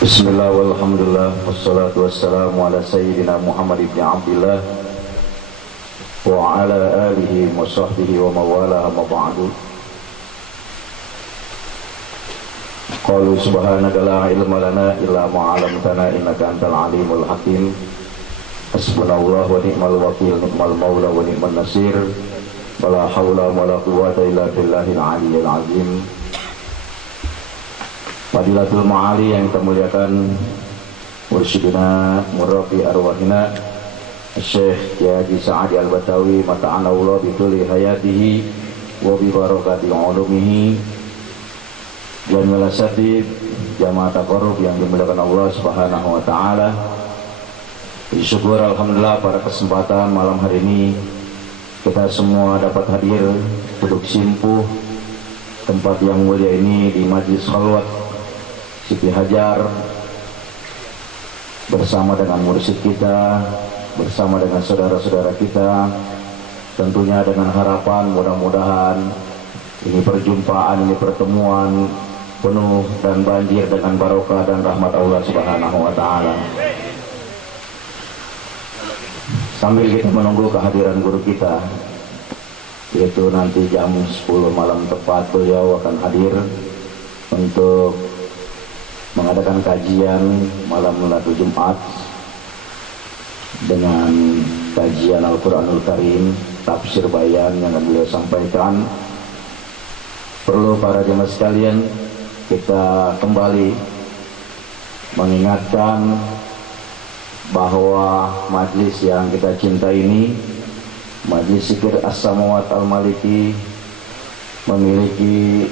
Bismillah walhamdulillah wassalatu wassalamu ala sayyidina Muhammad ibn Abdillah wa ala alihi wa sahbihi wa mawala amma ba'du. Qalu subhanaka la ilma lana illa ma 'allamtana innaka antal alimul hakim. Hasbunallahu wa ni'mal wakil, ni'mal maula wa ni'man nasir. Wala haula wala quwwata illa billahil aliyyil azim. Fadilatul Ma'ali yang kita muliakan, mursyidina murabbi arwahina Syekh Haji Sa'adi Al-Batawi mata'anallah bituli hayatihi wa bi barakati ulumihi dan melasati jamaah taqarrub yang dimuliakan Allah Subhanahu wa taala. Syukur alhamdulillah pada kesempatan malam hari ini kita semua dapat hadir duduk simpuh tempat yang mulia ini di Majlis Khalwat Siti Hajar bersama dengan mursyid kita, bersama dengan saudara-saudara kita, tentunya dengan harapan mudah-mudahan ini perjumpaan, ini pertemuan penuh dan banjir dengan barokah dan rahmat Allah Subhanahu wa taala. Sambil kita menunggu kehadiran guru kita, yaitu nanti jam 10 malam tepat beliau akan hadir untuk mengadakan kajian malam Lailatul Jumat dengan kajian Al-Quranul Karim, tafsir bayan yang akan beliau sampaikan. Perlu para jemaah sekalian kita kembali mengingatkan bahwa majlis yang kita cintai ini, Majlis Zikir As-Samawat Al-Maliki, memiliki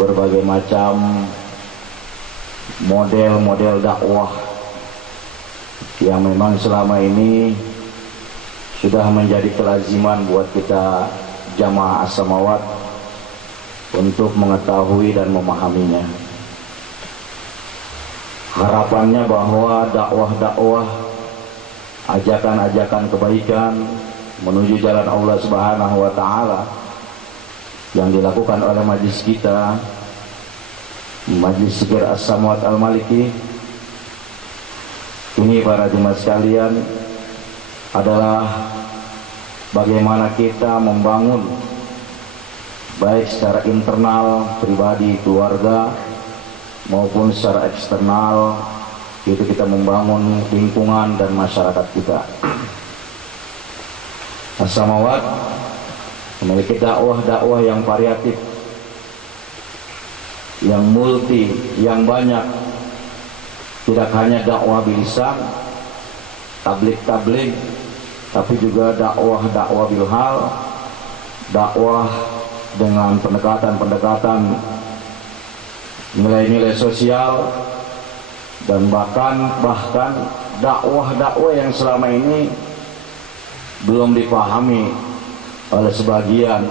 berbagai macam model-model dakwah yang memang selama ini sudah menjadi kelaziman buat kita jamaah as-samawat untuk mengetahui dan memahaminya. Harapannya bahwa dakwah-dakwah, ajakan-ajakan kebaikan menuju jalan Allah Subhanahu wa taala yang dilakukan oleh majlis kita, Majlis Zikir As-Samawat Al-Maliki ini, para jemaah sekalian, adalah bagaimana kita membangun baik secara internal, pribadi, keluarga, maupun secara eksternal, itu kita membangun lingkungan dan masyarakat kita. As-Samawat memiliki dakwah-dakwah yang variatif, yang multi, yang banyak. Tidak hanya dakwah bilisan, tablik-tablik, tapi juga dakwah-dakwah bilhal, dakwah dengan pendekatan-pendekatan nilai-nilai sosial, dan bahkan dakwah-dakwah yang selama ini belum dipahami oleh sebagian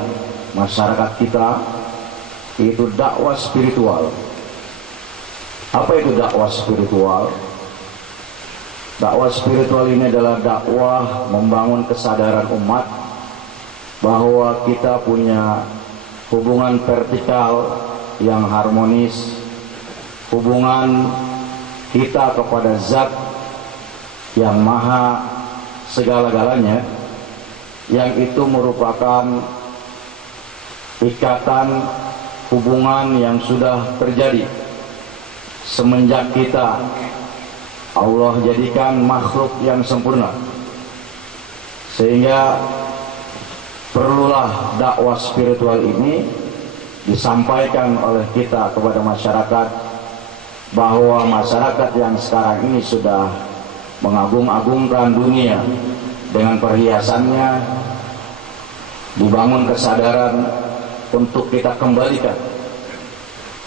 masyarakat kita, yaitu dakwah spiritual. Apa itu dakwah spiritual? Dakwah spiritual ini adalah dakwah membangun kesadaran umat bahwa kita punya hubungan vertikal yang harmonis, hubungan kita kepada Zat yang maha segala-galanya, yang itu merupakan ikatan hubungan yang sudah terjadi semenjak kita Allah jadikan makhluk yang sempurna, sehingga perlulah dakwah spiritual ini disampaikan oleh kita kepada masyarakat, bahwa masyarakat yang sekarang ini sudah mengagung-agungkan dunia dengan perhiasannya, dibangun kesadaran untuk kita kembalikan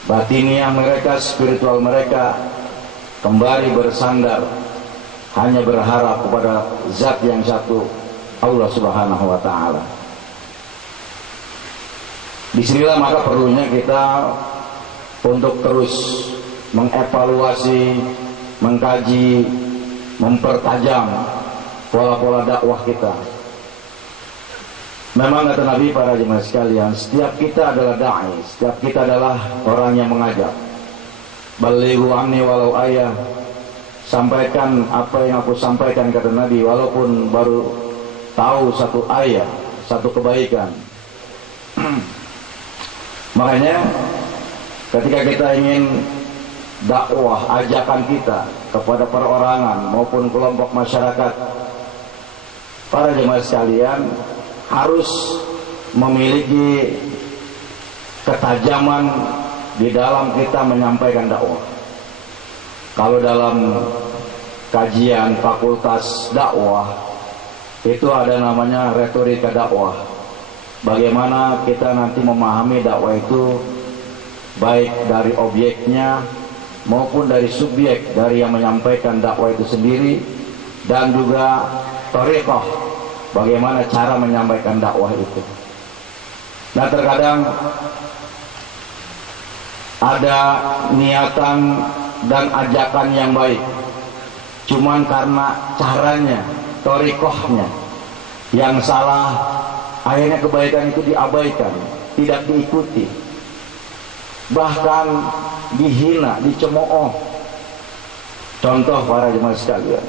batiniah mereka, spiritual mereka kembali bersandar, hanya berharap kepada Zat yang satu, Allah Subhanahu wa taala. Disinilah maka perlunya kita untuk terus mengevaluasi, mengkaji, mempertajam pola-pola dakwah kita. Memang kata Nabi, para jemaah sekalian, setiap kita adalah da'i, setiap kita adalah orang yang mengajak. Balighu anni walau ayah, sampaikan apa yang aku sampaikan, kata Nabi, walaupun baru tahu satu ayat, satu kebaikan. Makanya ketika kita ingin dakwah, ajakan kita kepada perorangan maupun kelompok masyarakat, para jemaah sekalian harus memiliki ketajaman di dalam kita menyampaikan dakwah. Kalau dalam kajian fakultas dakwah itu ada namanya retorika dakwah. Bagaimana kita nanti memahami dakwah itu baik dari objeknya maupun dari subjek, dari yang menyampaikan dakwah itu sendiri, dan juga thariqah, bagaimana cara menyampaikan dakwah itu. Nah, terkadang ada niatan dan ajakan yang baik, cuman karena caranya, thariqahnya yang salah, akhirnya kebaikan itu diabaikan, tidak diikuti, bahkan dihina, dicemooh. Contoh para jemaah sekalian,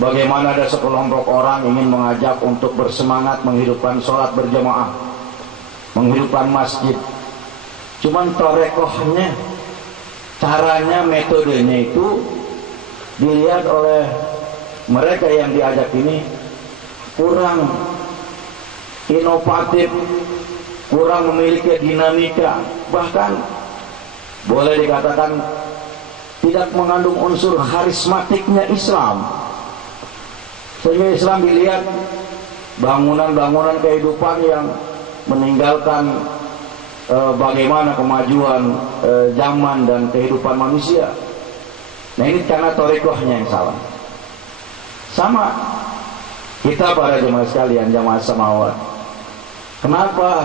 bagaimana ada sekelompok orang ingin mengajak untuk bersemangat menghidupkan sholat berjamaah, menghidupkan masjid, cuman thariqahnya, caranya, metodenya itu dilihat oleh mereka yang diajak ini kurang inovatif, kurang memiliki dinamika, bahkan boleh dikatakan tidak mengandung unsur karismatiknya Islam. Sehingga Islam dilihat bangunan-bangunan kehidupan yang meninggalkan bagaimana kemajuan zaman dan kehidupan manusia. Nah, ini karena thariqahnya yang salah. Sama kita para jemaah sekalian, jamaah samawat. Kenapa?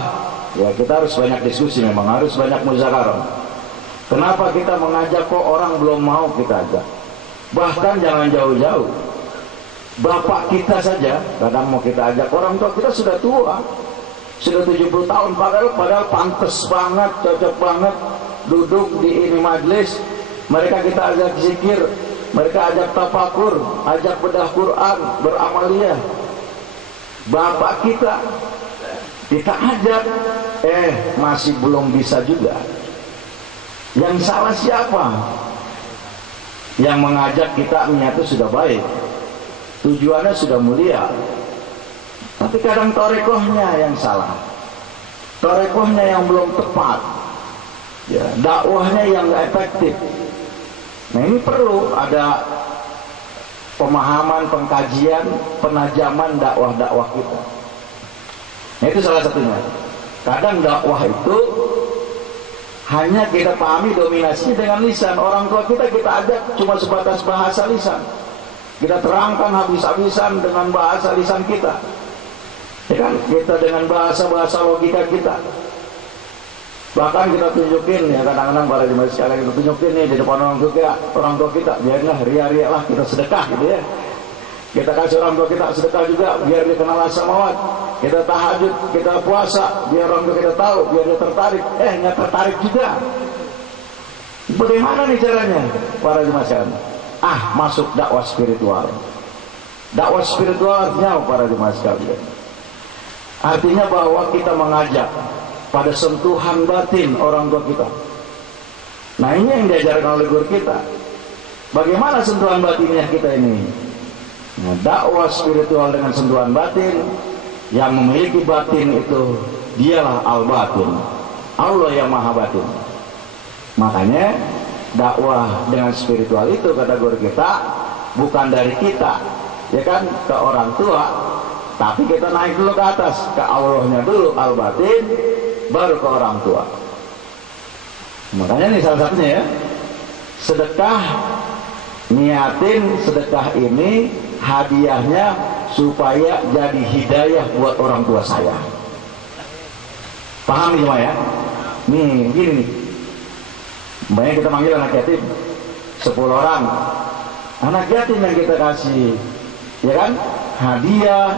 Ya, kita harus banyak diskusi, memang harus banyak muzakarah. Kenapa kita mengajak kok orang belum mau kita ajak? Bahkan jangan jauh-jauh, bapak kita saja kadang mau kita ajak. Orang tua kita sudah tua, sudah 70 tahun, padahal pantas banget, cocok banget duduk di ini majelis. Mereka kita ajak zikir, mereka ajak tafakur, ajak bedah Quran, beramaliyah. Bapak kita ajak, masih belum bisa juga. Yang salah siapa? Yang mengajak kita niatnya sudah baik, tujuannya sudah mulia, tapi kadang thariqahnya yang salah, thariqahnya yang belum tepat, ya, dakwahnya yang nggak efektif. Nah, ini perlu ada pemahaman, pengkajian, penajaman dakwah-dakwah kita. Nah, itu salah satunya. Kadang dakwah itu hanya kita pahami dominasinya dengan lisan. Orang tua kita ajak cuma sebatas bahasa lisan. Kita terangkan habis-habisan dengan bahasa lisan kita. Ya kan? Kita dengan bahasa-bahasa logika kita. Bahkan kita tunjukin, ya, kadang-kadang para jemaah sekalian kita tunjukin nih di depan orang tua kita, biarlah ria-ria lah kita sedekah gitu ya. Kita kasih orang tua kita sedekah juga biar dia kenal samawat. Kita tahajud, kita puasa biar orang tua kita tahu, biar dia tertarik. Nggak tertarik juga. Bagaimana nih caranya para jemaah sekalian? Masuk dakwah spiritual. Dakwah spiritual artinya para jemaah sekalian, artinya bahwa kita mengajak pada sentuhan batin orang tua kita. Nah, ini yang diajarkan oleh guru kita. Bagaimana sentuhan batinnya kita ini? Nah, dakwah spiritual dengan sentuhan batin, yang memiliki batin itu dialah al-batin, Allah yang maha batin. Makanya dakwah dengan spiritual itu, kata guru kita, bukan dari kita, ya kan, ke orang tua, tapi kita naik dulu ke atas, ke Allahnya dulu, al-batin, baru ke orang tua. Makanya ini salah satunya ya, sedekah, niatin sedekah ini hadiahnya supaya jadi hidayah buat orang tua saya. Paham semua ya? Nih, gini nih, banyak kita manggil anak yatim 10 orang, anak yatim yang kita kasih, ya kan, hadiah,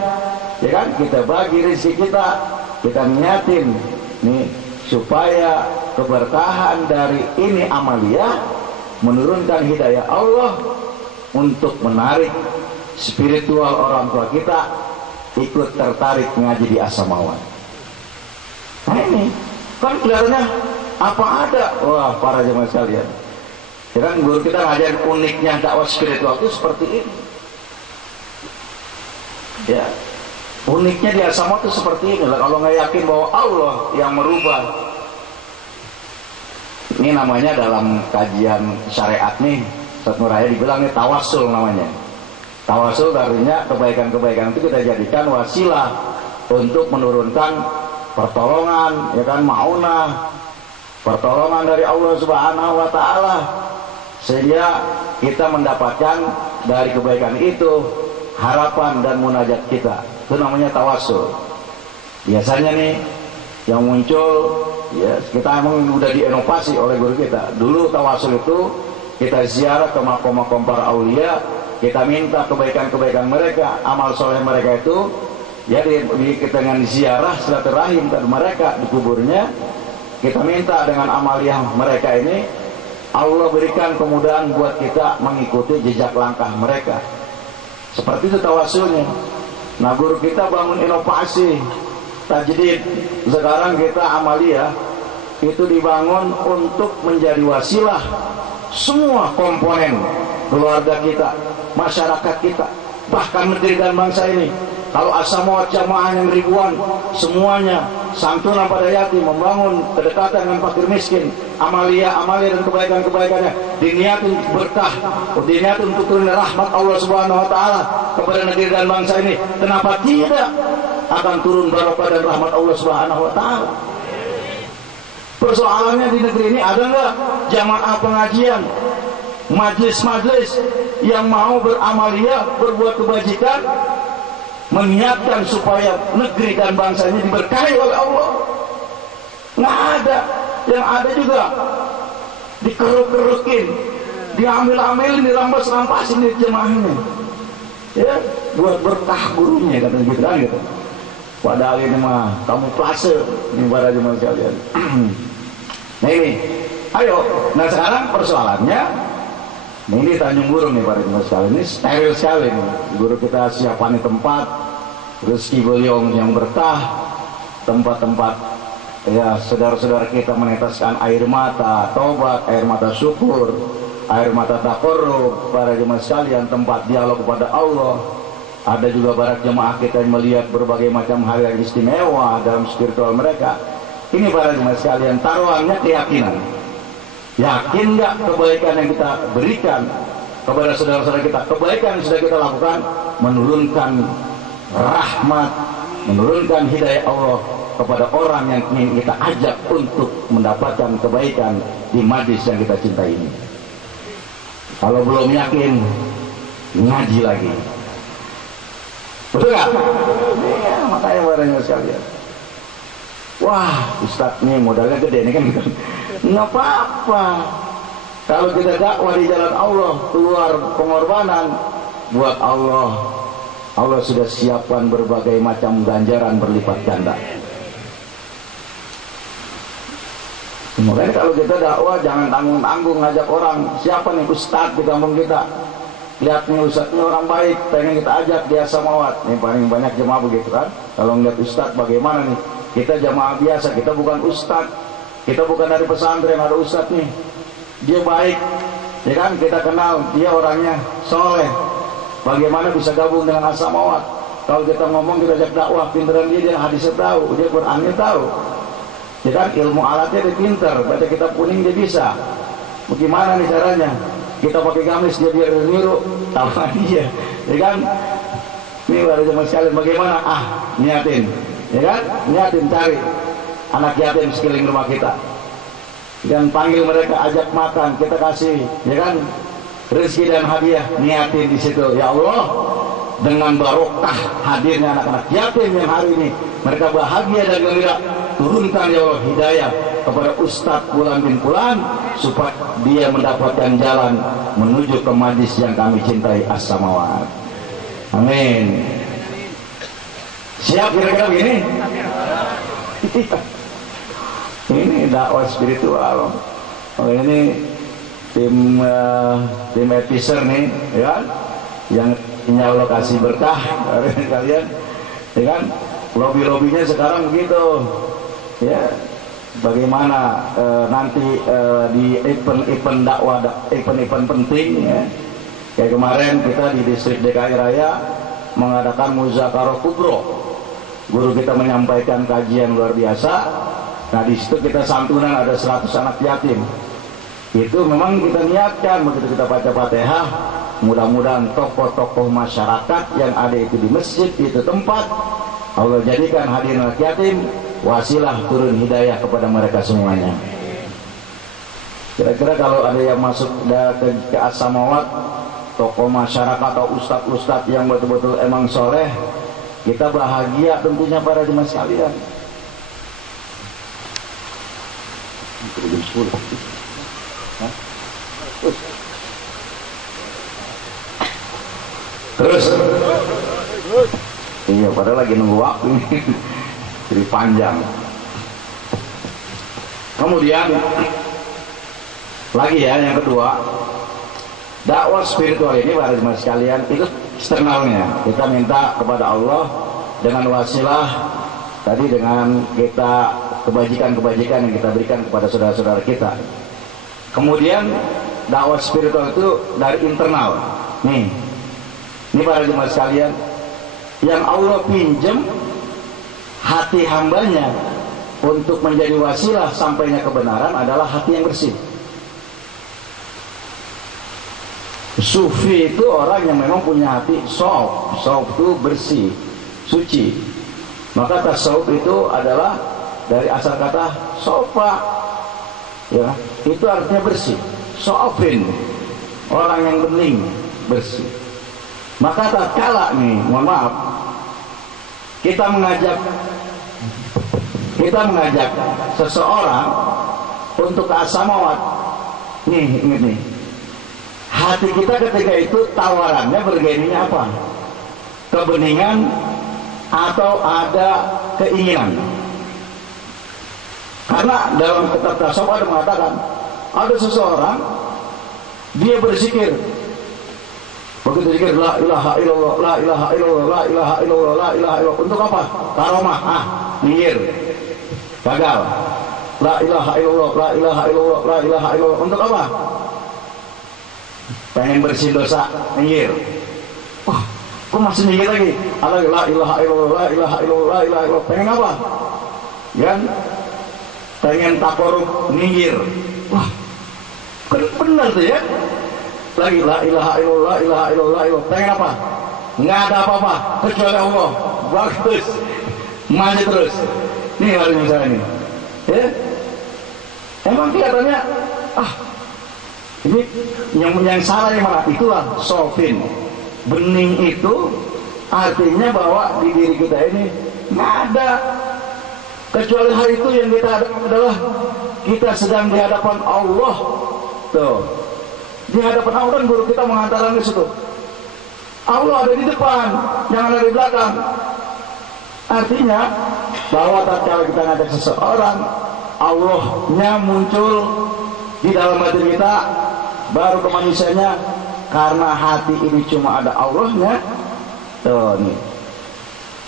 ya kan, kita bagi rezeki kita niatin nih supaya keberkahan dari ini amalia, menurunkan hidayah Allah untuk menarik spiritual orang tua kita ikut tertarik ngaji di As-Samawat. Nah ini kan kelihatannya apa ada, wah para jemaah sekalian, ya kan guru kita ngajarin uniknya dakwah spiritual itu seperti ini ya, uniknya di As-Samawat itu seperti ini. Kalau nggak yakin bahwa Allah yang merubah, ini namanya dalam kajian syariat nih Ustaz Nuraya dibilang ini tawasul namanya. Tawasul artinya kebaikan-kebaikan itu kita jadikan wasilah untuk menurunkan pertolongan, ya kan, maunah, pertolongan dari Allah Subhanahu wa taala, sehingga kita mendapatkan dari kebaikan itu harapan dan munajat kita. Itu namanya tawasul. Biasanya nih yang muncul, ya kita emang udah diinovasi oleh guru kita. Dulu tawasul itu kita ziarah ke makom-makom para aulia, kita minta kebaikan-kebaikan mereka, amal soleh mereka itu, ya dengan ziarah silaturahim ke mereka di kuburnya, kita minta dengan amaliah mereka ini Allah berikan kemudahan buat kita mengikuti jejak langkah mereka. Seperti itu tawasulnya. Nah guru kita bangun inovasi tajdid. Sekarang kita amalia itu dibangun untuk menjadi wasilah semua komponen keluarga kita, masyarakat kita, bahkan negeri dan bangsa ini. Kalau As-Samawat jamaah yang ribuan, semuanya santunan pada yatim, membangun kedekatan dengan fakir miskin, amalia dan kebaikan-kebaikannya diniatin berkah, diniatin untuk turun rahmat Allah Subhanahu wa taala kepada negeri dan bangsa ini. Kenapa tidak akan turun barokah dan rahmat Allah Subhanahu wa taala? Persoalannya di negeri ini ada nggak jamaah pengajian, majlis-majlis yang mau beramalia, berbuat kebajikan, mengingatkan supaya negeri dan bangsa ini diberkahi oleh Allah? Nggak ada. Yang ada juga dikeruk-kerukin, diambil-ambilin, dirampas-rampasin di jemaahnya, ya, buat berkah gurunya, kata gitu kan gitu. Padahal ini mah kamu plase ini para jemaah sekalian. Nah ini, ayo. Nah sekarang persoalannya, ini Tanjung Burung nih para jemaah sekalian, ini steril sekali nih. Guru kita siapkan tempat, rezeki beliau yang berkah, tempat-tempat ya saudara-saudara kita meneteskan air mata taubat, air mata syukur, air mata taqarrub para jemaah sekalian, tempat dialog kepada Allah. Ada juga para jemaah kita yang melihat berbagai macam hal yang istimewa dalam spiritual mereka. Ini para jemaah sekalian, taruhannya keyakinan. Yakin nggak kebaikan yang kita berikan kepada saudara-saudara kita, kebaikan yang sudah kita lakukan menurunkan rahmat, menurunkan hidayah Allah kepada orang yang ingin kita ajak untuk mendapatkan kebaikan di majlis yang kita cintai ini. Kalau belum yakin, ngaji lagi. Betul nggak? Ya, makanya barangnya sekalian. Wah, Ustadz nih modalnya gede nih kan gitu. Nggak apa-apa. Kalau kita dakwah di jalan Allah, keluar pengorbanan buat Allah, Allah sudah siapkan berbagai macam ganjaran berlipat ganda. Makanya kalau kita dakwah jangan tanggung-tanggung ngajak orang. Siapa nih Ustadz di kampung kita? Lihat nih Ustadznya orang baik, pengen kita ajak dia As-Samawat. Nih paling banyak jemaah begitu kan. Kalau ngeliat Ustadz bagaimana nih? Kita jemaah biasa, kita bukan Ustadz, kita bukan dari pesantren, ada Ustadz nih, dia baik, ya kan, kita kenal dia orangnya soleh, bagaimana bisa gabung dengan As-Samawat? Kalau kita ngomong, kita ajak dakwah, pinteran dia hadisnya tahu, dia Qur'annya tahu, ya kan, ilmu alatnya dia pinter, baca kitab kuning dia bisa. Bagaimana nih caranya? Kita pakai gamis dia biar niru, tahu dia, ya kan? Ini baru zaman sekalian, bagaimana? Niatin. Ya kan, niatin cari anak yatim sekeliling rumah kita, dan panggil mereka, ajak makan, kita kasih, ya kan, rezeki dan hadiah, niatin di situ. Ya Allah, dengan barokah hadirnya anak-anak yatim yang hari ini mereka bahagia dan gembira, turunkan ya Allah hidayah kepada Ustadz Fulan bin Fulan supaya dia mendapatkan jalan menuju ke majlis yang kami cintai, As-Samawat. Amin. Siap kira-kira begini? Ini dakwah spiritual. Oh, ini tim advisor nih, ya, yang insya Allah kasih berkah kalian, ya kan? Lobby-lobbynya sekarang begitu, ya. Bagaimana nanti di event-event dakwah, event-event penting, ya. Kayak kemarin kita di distrik DKI Raya mengadakan Muzakarah Kubro. Guru kita menyampaikan kajian luar biasa. Nah, di situ kita santunan ada 100 anak yatim. Itu memang kita niatkan begitu kita baca Fatihah, mudah-mudahan tokoh-tokoh masyarakat yang ada itu di masjid itu tempat Allah jadikan hadirin anak yatim wasilah turun hidayah kepada mereka semuanya. Kira-kira kalau ada yang masuk ke As-Samawat, tokoh masyarakat atau ustadz-ustadz yang betul-betul emang soleh, kita bahagia tentunya para jemaah sekalian. Terus iya, padahal lagi nunggu waktu ini jadi panjang. Kemudian lagi ya, yang kedua, dakwah spiritual ini para jemaah sekalian itu eksternalnya kita minta kepada Allah dengan wasilah tadi, dengan kita kebajikan-kebajikan yang kita berikan kepada saudara-saudara kita. Kemudian dakwah spiritual itu dari internal. Nih, ini para jemaah sekalian, yang Allah pinjam hati hambanya untuk menjadi wasilah sampainya kebenaran adalah hati yang bersih. Sufi itu orang yang memang punya hati soft. Soft itu bersih, suci. Maka tasawuf itu adalah dari asal kata sofa, ya, itu artinya bersih. Sofin, orang yang bening, bersih. Maka tatkala nih, mohon maaf, kita mengajak seseorang untuk ke As-Samawat. Nih, ingat nih, hati kita ketika itu tawarannya bergeningnya apa? Kebeningan atau ada keinginan? Karena dalam kitab tasawuf ada mengatakan, ada seseorang dia berzikir, begitu zikir la ilaha illallah, la ilaha illallah, la ilaha illallah, la ilaha illallah, untuk apa? Karomah, minggir, gagal. La ilaha illallah, la ilaha illallah, la ilaha illallah, untuk apa? Pengen bersih dosa, minggir. Kok masih minggir lagi? La ilaha illallah, la ilaha illallah, la ilaha illallah, pengen apa? Kan? Pengen takoruk, minggir. Wah, benar tuh ya. Lagi la ilaha illallah, la ilaha illallah, pengen apa? Nggak ada apa-apa kecuali Allah. Bagus, maju terus. Ini harus misalnya ini, ya. Emang kelihatannya ini yang salah yang mana? Itulah sofin. Bening itu artinya bahwa di diri kita ini nggak ada kecuali hal itu yang kita hadap adalah kita sedang di hadapan Allah. Tuh, di hadapan Allah, dan guru kita mengantarkan ke situ. Allah ada di depan, jangan ada di belakang. Artinya bahwa tatkala kita ngajak seseorang, Allahnya muncul di dalam hati kita, baru ke manusianya. Karena hati ini cuma ada Allahnya. Tuh nih.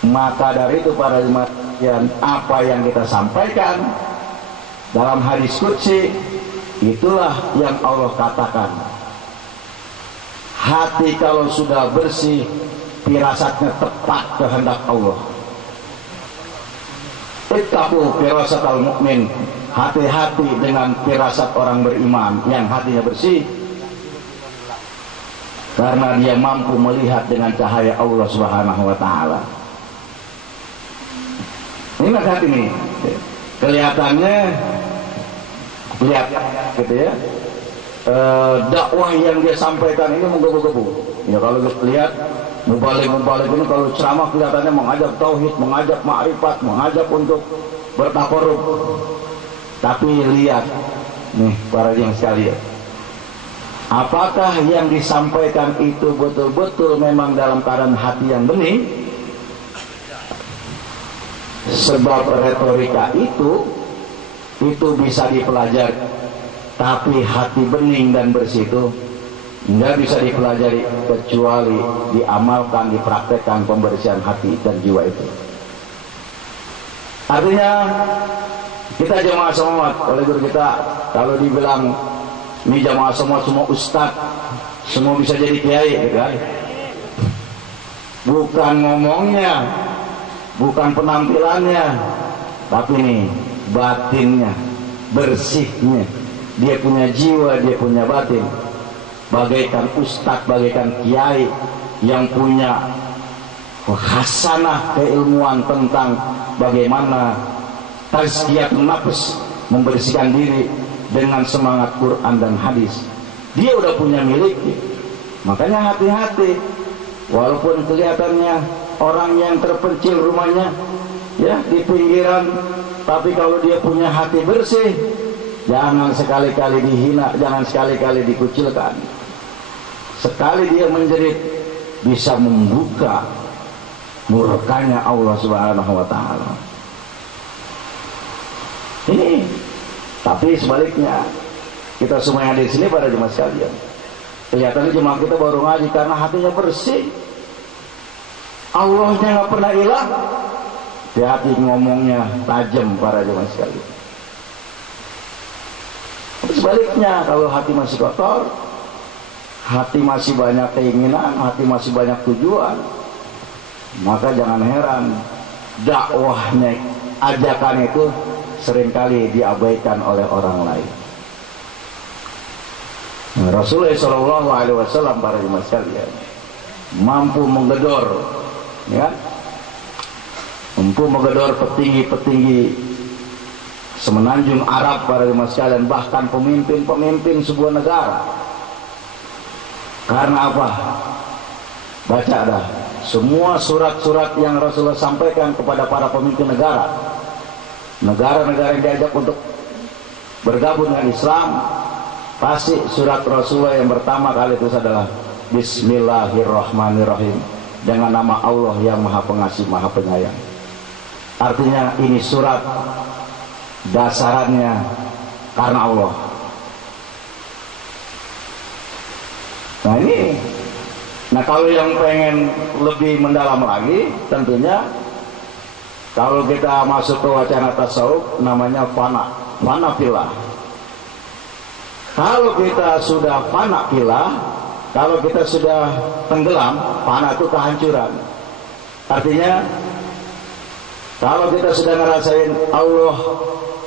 Maka dari itu para jemaat, apa yang kita sampaikan dalam hadis qudsi, itulah yang Allah katakan. Hati kalau sudah bersih, firasatnya tepat kehendak Allah. Ittaqu firasatal mukmin. Hati-hati dengan firasat orang beriman yang hatinya bersih, karena dia mampu melihat dengan cahaya Allah Subhanahu wa taala. Ini hati nih, kelihatannya gitu ya. Dakwah yang dia sampaikan ini menggebu-gebu. Ya kalau kita lihat mubalik ini kalau ceramah kelihatannya mengajak tauhid, mengajak ma'rifat, mengajak untuk bertakarub. Tapi lihat nih para jemaah sekalian, apakah yang disampaikan itu betul-betul memang dalam keadaan hati yang bening? Sebab retorika itu itu bisa dipelajari, tapi hati bening dan bersih itu nggak bisa dipelajari kecuali diamalkan, dipraktekkan pembersihan hati dan jiwa itu. Artinya kita jamaah somad, oleh guru kita kalau dibilang ini jamaah somad semua ustad, semua bisa jadi kiai, kan? Bukan ngomongnya, bukan penampilannya, tapi nih batinnya, bersihnya. Dia punya jiwa, dia punya batin. Bagaikan ustadz, bagaikan kiai yang punya hasanah keilmuan tentang bagaimana tazkiyatun nafs, membersihkan diri dengan semangat Quran dan hadis. Dia udah punya miliknya. Makanya hati-hati, walaupun kelihatannya orang yang terpencil rumahnya ya di pinggiran, tapi kalau dia punya hati bersih, jangan sekali-kali dihina, jangan sekali-kali dikucilkan. Sekali dia menjerit, bisa membuka murkanya Allah Subhanahu wa taala. Ini, tapi sebaliknya, kita semua yang ada di sini pada jemaah sekalian, kelihatannya jemaah kita baru ngaji karena hatinya bersih, Allahnya nggak pernah hilang, hati ngomongnya tajam para jemaah sekalian. Tapi sebaliknya, kalau hati masih kotor, hati masih banyak keinginan, hati masih banyak tujuan, maka jangan heran dakwahnya, ajakan itu seringkali diabaikan oleh orang lain. Rasulullah SAW para jemaah sekalian mampu menggedor, ya, mampu menggedor petinggi-petinggi semenanjung Arab para jemaah sekalian, bahkan pemimpin-pemimpin sebuah negara. Karena apa? Baca dah semua surat-surat yang Rasulullah sampaikan kepada para pemimpin negara, negara-negara yang diajak untuk bergabung dengan Islam, pasti surat Rasulullah yang pertama kali itu adalah Bismillahirrahmanirrahim, dengan nama Allah yang Maha Pengasih Maha Penyayang. Artinya ini surat dasarannya karena Allah. Nah ini, nah kalau yang pengen lebih mendalam lagi, tentunya kalau kita masuk ke wacana tasawuf, namanya fana, fana filah. Kalau kita sudah fana filah, kalau kita sudah tenggelam, fana itu kehancuran. Artinya kalau kita sudah ngerasain Allah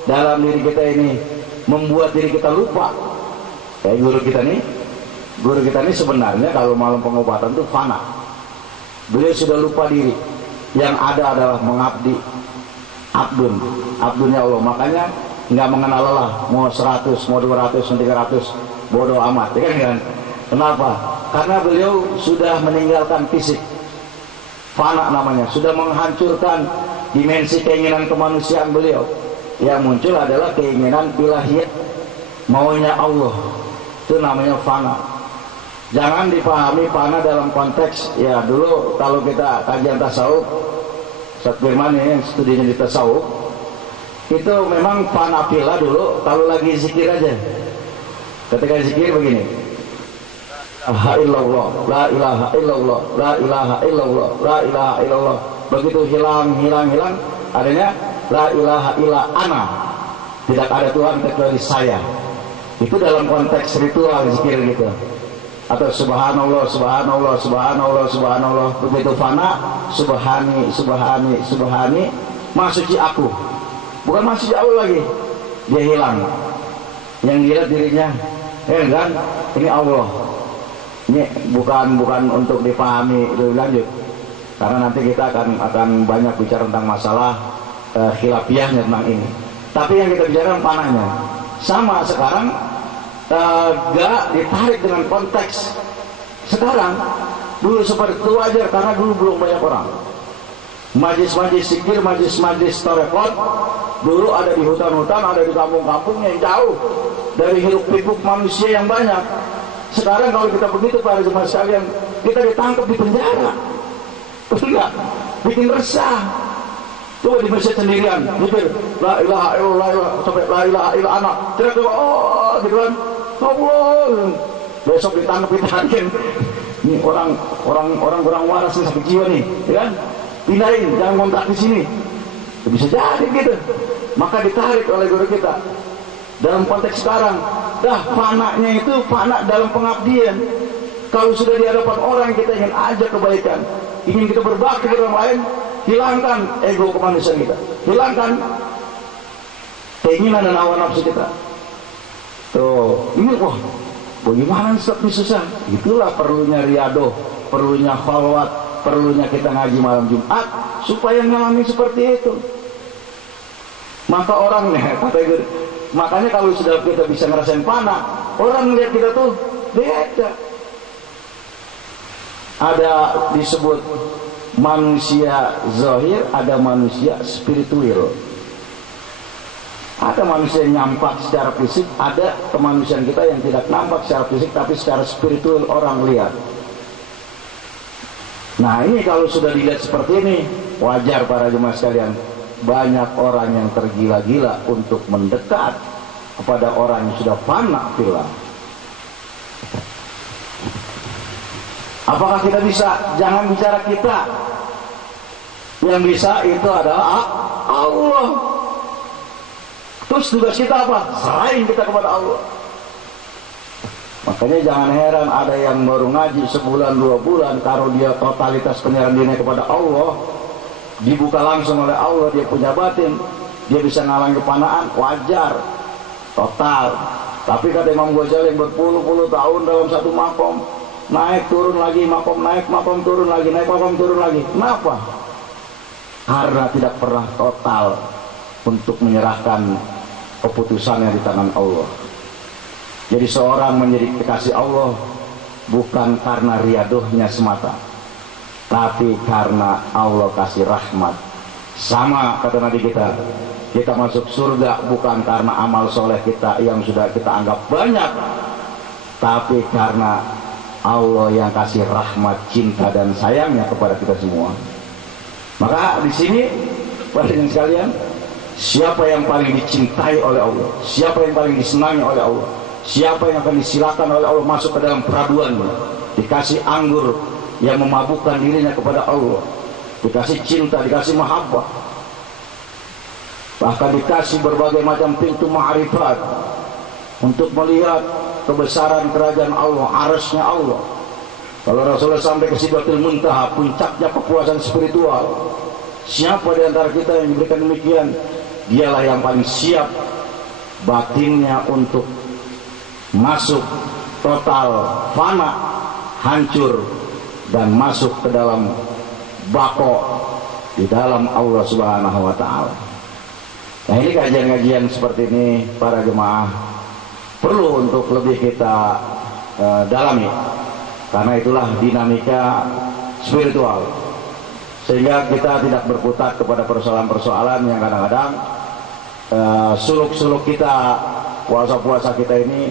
dalam diri kita ini membuat diri kita lupa, kayak guru kita nih sebenarnya kalau malam pengobatan itu fana. Beliau sudah lupa diri, yang ada adalah mengabdi, abdunnya Allah. Makanya nggak mengenal lelah, mau 100, mau 200, mau 300, bodoh amat, ya kan? Kenapa? Karena beliau sudah meninggalkan fisik, fana namanya, sudah menghancurkan dimensi keinginan kemanusiaan beliau. Yang muncul adalah keinginan ilahiyah, maunya Allah, itu namanya fana. Jangan dipahami fana dalam konteks, ya dulu kalau kita kajian tasawuf, Ustaz Firman ini yang studinya di tasawuf, itu memang fana filah dulu kalau lagi zikir aja. Ketika zikir begini, la ilaha illallah, la ilaha illallah, la ilaha illallah, la ilaha illallah. Begitu hilang, adanya la ilaha illa ana, tidak ada Tuhan kecuali saya. Itu dalam konteks ritual zikir gitu. Atau subhanallah, subhanallah, subhanallah, subhanallah. Begitu fana, subhani, subhani, subhani, masuki aku. Bukan masuki Allah lagi, dia hilang. Yang dilihat dirinya, kan? Ini Allah. Ini bukan untuk dipahami lebih lanjut. Karena nanti kita akan banyak bicara tentang masalah khilafiyahnya tentang ini. Tapi yang kita bicara panahnya sama sekarang, gak ditarik dengan konteks sekarang. Dulu seperti itu wajar karena dulu belum banyak orang. Majlis-majlis zikir, majlis-majlis tarekat dulu ada di hutan-hutan, ada di kampung-kampung yang jauh dari hiruk-pikuk manusia yang banyak. Sekarang kalau kita begitu para jemaah sekalian, kita ditangkap di penjara. Enggak, bikin resah. Coba di masjid sendirian, mikir la ilaha illallah sampai la ilaha illa ana. Terus oh gitu kan. Allah. Besok ditangkap ditangkin. Ini orang waras nih sakit jiwa nih, ya kan? Pindahin, jangan ngontrak di sini. Bisa jadi gitu. Maka ditarik oleh guru kita. Dalam konteks sekarang, dah fananya itu fana dalam pengabdian. Kalau sudah di hadapan orang kita ingin ajak kebaikan, ingin kita berbakti kepada orang lain, hilangkan ego kemanusiaan kita, hilangkan keinginan dan hawa nafsu kita. Tuh, ini wah, bagaimana ini susah? Itulah perlunya riadoh, perlunya khalwat, perlunya kita ngaji malam Jumat supaya ngalami seperti itu. Maka orangnya, makanya kalau sudah kita bisa ngerasain panah, orang melihat kita tuh beda. Ada disebut manusia zahir, ada manusia spiritual. Ada manusia yang nampak secara fisik, ada kemanusiaan kita yang tidak nampak secara fisik tapi secara spiritual orang lihat. Nah ini kalau sudah dilihat seperti ini, wajar para jemaah sekalian, banyak orang yang tergila-gila untuk mendekat kepada orang yang sudah fana fillah. Apakah kita bisa? Jangan bicara kita. Yang bisa itu adalah Allah. Terus tugas kita apa? Serahin kita kepada Allah. Makanya jangan heran ada yang baru ngaji sebulan 2 bulan, kalau dia totalitas penyerahan dirinya kepada Allah, dibuka langsung oleh Allah, dia punya batin, dia bisa ngalang kepanaan, wajar, total. Tapi kata Imam Ghazali yang berpuluh-puluh tahun dalam satu makom, naik turun lagi, makom naik, makom turun lagi, naik makom turun lagi. Kenapa? Karena tidak pernah total untuk menyerahkan keputusannya di tangan Allah. Jadi seorang menjadi kekasih Allah bukan karena riadohnya semata, tapi karena Allah kasih rahmat. Sama kata Nabi kita masuk surga bukan karena amal soleh kita yang sudah kita anggap banyak, tapi karena Allah yang kasih rahmat, cinta dan sayangnya kepada kita semua. Maka di sini para jemaah sekalian, siapa yang paling dicintai oleh Allah, siapa yang paling disenangi oleh Allah, siapa yang akan disilakan oleh Allah masuk ke dalam peraduannya, dikasih anggur yang memabukkan dirinya kepada Allah, dikasih cinta, dikasih mahabbah, bahkan dikasih berbagai macam pintu ma'rifat untuk melihat kebesaran kerajaan Allah, arasnya Allah. Kalau Rasulullah sampai ke Sidratul Muntaha, puncaknya kepuasan spiritual, siapa di antara kita yang diberikan demikian? Dialah yang paling siap batinnya untuk masuk total fana, hancur, dan masuk ke dalam bako di dalam Allah Subhanahu wa Ta'ala. Nah ini kajian-kajian seperti ini para jemaah perlu untuk lebih kita dalami, karena itulah dinamika spiritual, sehingga kita tidak berkutat kepada persoalan-persoalan yang kadang-kadang suluk-suluk kita, puasa-puasa kita ini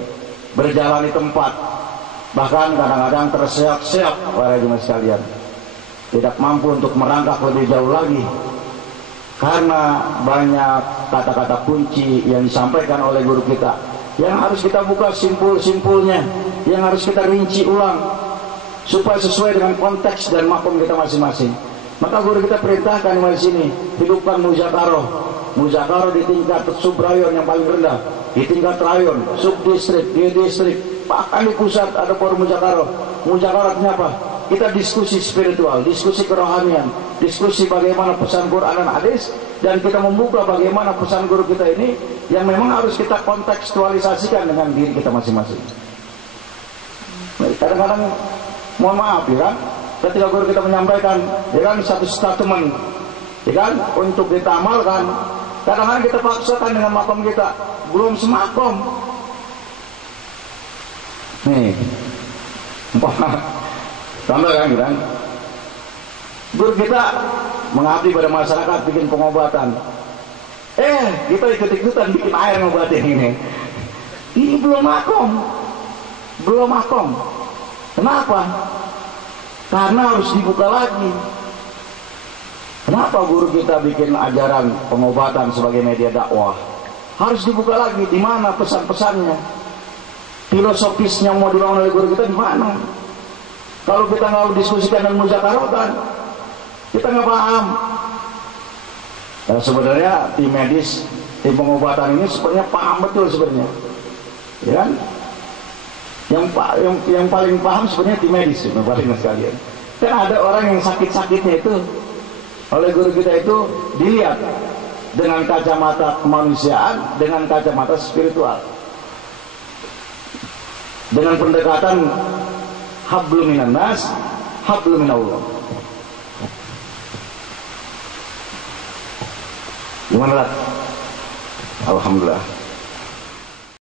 berjalan di tempat, bahkan kadang-kadang terseok-seok para jemaah sekalian, tidak mampu untuk merangkak lebih jauh lagi karena banyak kata-kata kunci yang disampaikan oleh guru kita yang harus kita buka simpul-simpulnya, yang harus kita rinci ulang supaya sesuai dengan konteks dan makom kita masing-masing. Maka guru kita perintahkan di sini, hidupkan muzakarah di tingkat subrayon yang paling rendah, di tingkat rayon, subdistrik, di distrik, bahkan di pusat ada forum muzakarah. Muzakarahnya apa? Kita diskusi spiritual, diskusi kerohanian, diskusi bagaimana pesan Quran dan hadis, dan kita membuka bagaimana pesan guru kita ini yang memang harus kita kontekstualisasikan dengan diri kita masing-masing. Kadang-kadang mohon maaf ya kan, ketika guru kita menyampaikan ya kan satu statement ya kan untuk kita amalkan, kadang-kadang kita paksakan dengan makom kita belum semakom. Nih tambah kan guru kita mengabdi pada masyarakat, bikin pengobatan, kita ikut-ikutan bikin air ngobatin ini belum makom. Kenapa? Karena harus dibuka lagi, Kenapa guru kita bikin ajaran pengobatan sebagai media dakwah? Harus dibuka lagi, di mana pesan-pesannya, filosofisnya mau dibangun oleh guru kita di mana? Kalau kita nggak diskusikan dan muzakarahkan, kita nggak paham. Dan sebenarnya tim medis, tim pengobatan ini sebenarnya paham betul sebenarnya, ya kan? Yang paling paham sebenarnya tim medis, paling sekalian. Kan ada orang yang sakit-sakitnya itu oleh guru kita itu dilihat dengan kacamata kemanusiaan, dengan kacamata spiritual, dengan pendekatan hablum minan nas, hablum minallah. Gimana lah? Alhamdulillah.